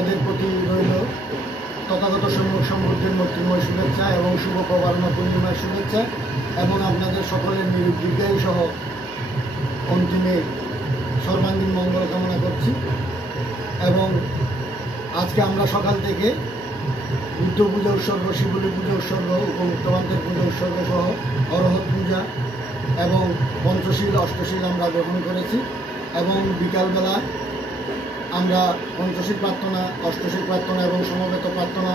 আপনাদের প্রতি রইল তথাগত সম্মুখ সমৃদ্ধির মূর্তিময় শুভেচ্ছা এবং শুভ প্রবারণা পূর্ণিমার শুভেচ্ছা এবং আপনাদের সকলের নিরোগ দীর্ঘায়ু সহ অন্তিমে সর্বাঙ্গীন মঙ্গল কামনা করছি। এবং আজকে আমরা সকাল থেকে বুদ্ধ পূজা উৎসর্গ, শিবলী পূজা উৎসর্গ, উপমুক্তবান্তের পূজা উৎসর্গ সহ অরহত পূজা এবং পঞ্চশীল অষ্টশীল আমরা গ্রহণ করেছি এবং বিকালবেলা আমরা পঞ্চশীল প্রার্থনা, অষ্টশীল প্রার্থনা এবং সমবেত প্রার্থনা,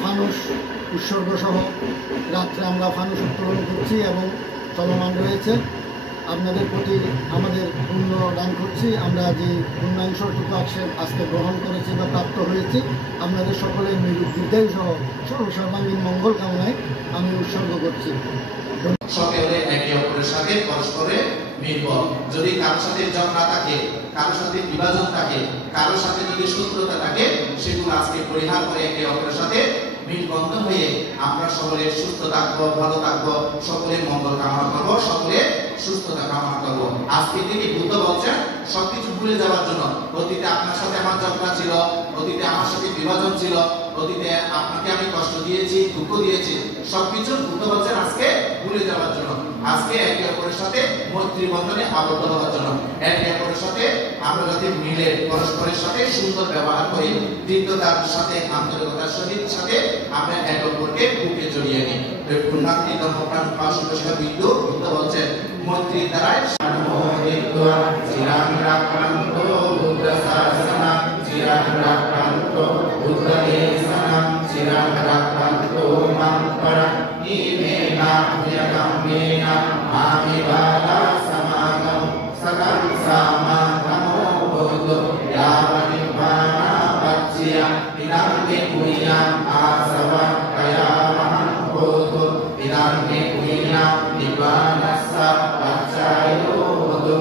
ফানুস উৎসর্গ সহ রাত্রে আমরা ফানুস উত্তোলন করছি এবং চলমান রয়েছে। আপনাদের প্রতি আমাদের পুণ্য দান করছি। আমরা যে পূর্ণাংশটুকু আজকে গ্রহণ করেছি বা প্রাপ্ত হয়েছি, আপনাদের সকলের নিরোগ দীর্ঘায়ু সহ সর্বাঙ্গীন মঙ্গল কামনায় আমি উৎসর্গ করছি। সকলে একে অপরের সাথে পরস্পরে মিলব। যদি কারোর সাথে ঝগড়া থাকে, কারোর সাথে বিভাজন থাকে, কারোর সাথে যদি শত্রুতা থাকে, সেগুলো আজকে পরিহার করে একে অপরের সাথে মিলবন্ধন হয়ে আমরা সকলে সুস্থ থাকবো, ভালো থাকবো, সকলের মঙ্গল কামনা করবো, সকলে সুস্থতা কামনা করবো। আজকে থেকে বুদ্ধ বলছেন সবকিছু ভুলে যাওয়ার জন্য। অতীতে আপনার সাথে আমার ঝগড়া ছিল, অতীতে আমার সাথে বিভাজন ছিল, অতীতে আপনাকে আমি কষ্ট দিয়েছি, দুঃখ দিয়েছি, সবকিছু বুদ্ধ বলছেন আজকে ভুলে যাওয়ার জন্য। আজকে একে অপরের সাথে মৈত্রী বন্ধনে আবদ্ধ হওয়ার জন্য, একে অপরের সাথে আমরা যাতে মিলে পরস্পরের সাথে সুন্দর ব্যবহার করি, দীর্ঘতার সাথে আন্তরিকতার সাথে আমরা একে অপরকে বুকে জড়িয়ে নিই। পূর্ণাঙ্গ ধর্মপ্রাণ পাশাপাশি বিন্দু বুদ্ধ বলছেন মৈত্রীর দ্বারাই চিরাং রাখান্ত বুদ্ধ শাসনা, চিরাং রাখান্ত বুদ্ধ দেশনা, চিরাং রাখান্ত মাং পরা ইমেনা ভয়গামেনা আমি বালা সমাগম সকল সমাগমো ভূতো ইয়াবনির্বাণা পচ্চিয়া বিনাঙ্গে কুইয়াম আসবা কয়ামহং ভূতো বিনাঙ্গে কুইয়াম নির্বাণস্য পচ্চায়ো ভূতো